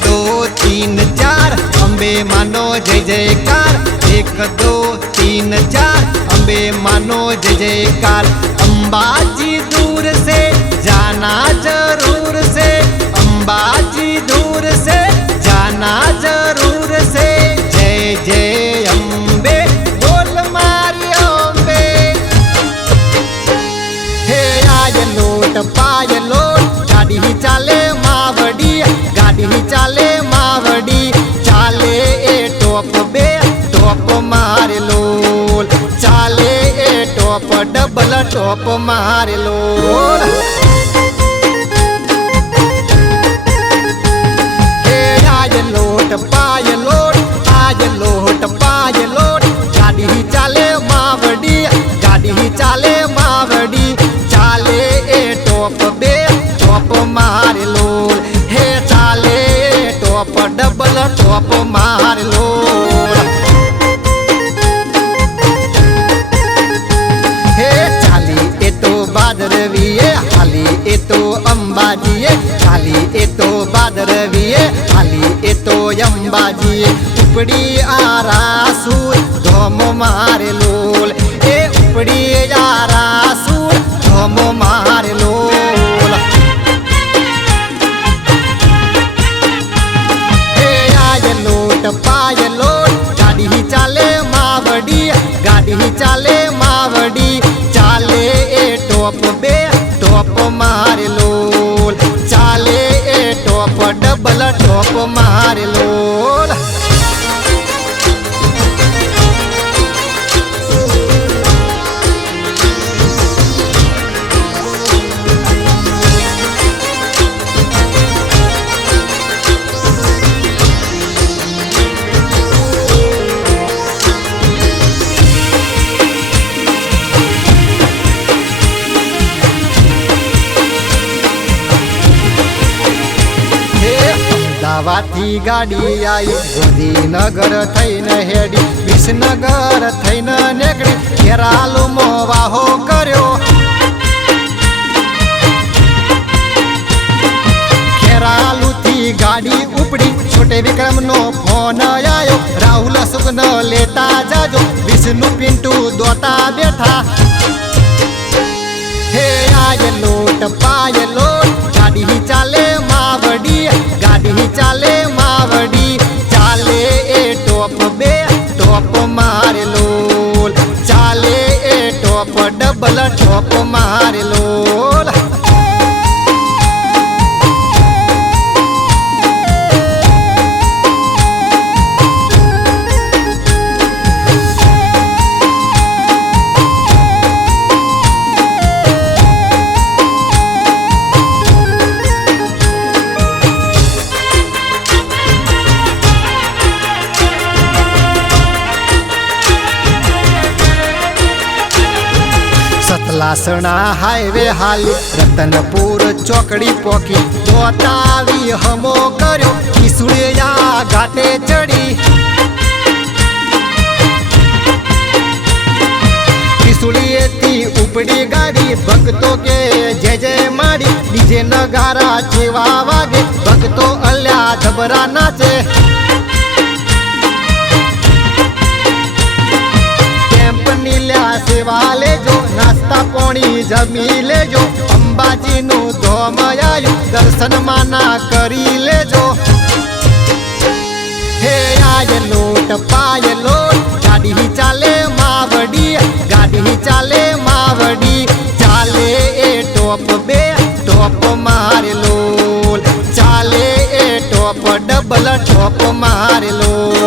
दो तीन चार अम्बे मानो जय जयकार। 1 2 3 4 अम्बे मानो जय जयकार। अंबाजी दूर से जाना जरूर से, अंबाजी दूर से जाना जरूर से। जय जय अम्बे बोल मारी अम्बे। हे आय लोट पाय लोट गाड़ी ही चाले मावड़ी, गाड़ी ही चाले मावड़ी। चाले ए टॉप बे टॉप मार लोल, चाले ए टॉप डबल टॉप मार लोल। पाय लोट आय लोट पाय लोट गाड़ी ही चाले मावड़ी, गाड़ी ही चाले मावड़ी। चाले ए टॉप बे टॉप मार लोल, हे चाले ए टॉप डबल टॉप मार लोल। हे चाली ए तो बादरवीए हाली ए तो अंबाजीए, चाली ए तो बादरवीए हाली ए तो अंबाजी। उपड़ी आरासूर धोम मारे लोल, ए उपड़ी आरासूर धोम मारे लोल। हे आय लोट पाय लोट गाड़ी ही चाले मावड़ी, गाड़ी ही चाले मावड़ी। चाले ए टॉप बे टॉप मार लोल, चाले ए टॉप डबल टॉप मार लोल। दावाथी गाड़ी आई गांधीनगर थईने हेडी, विसनगर थईने नेकड़ी। खेरालू मोवाहो कर्यो, खेरालू थी गाड़ी उपड़ी। छोटे विक्रम नो फोन आयो, राहुल सुगन लेता जाजो। विष्णु पिंटू दोता बैठा। हे आय लोट पाय लोट गाड़ी ही चाले मावड़ी, गाड़ी ही चाले मावड़ी। चाले ए टॉप बे टॉप मार लोल, चाले ए टॉप डबल टॉप मार लोल। सतलासणा हाईवे हाली रतनपुर चौकड़ी पोकी। दोतावी हमो कर्यो किसुड़िया घाटे चढ़ी, किसुड़िए थी उपड़ी गाड़ी। भक्तों के जय जय मारी, डीजे नगारा जेवा वागे। भक्तों अल्या धबरा नाचे, नील्या सेवा लेजो, नास्ता पोणी जमी लेजो। अंबाजी नु धोम आयु दर्शन माना करी लेजो। हे आय लोट पाय लोट गाड़ी ही चाले मावड़ी, गाड़ी ही चाले मावड़ी। चाले ए टॉप बे टॉप मार लोल, चाले ए टॉप डबल टॉप मार लोल।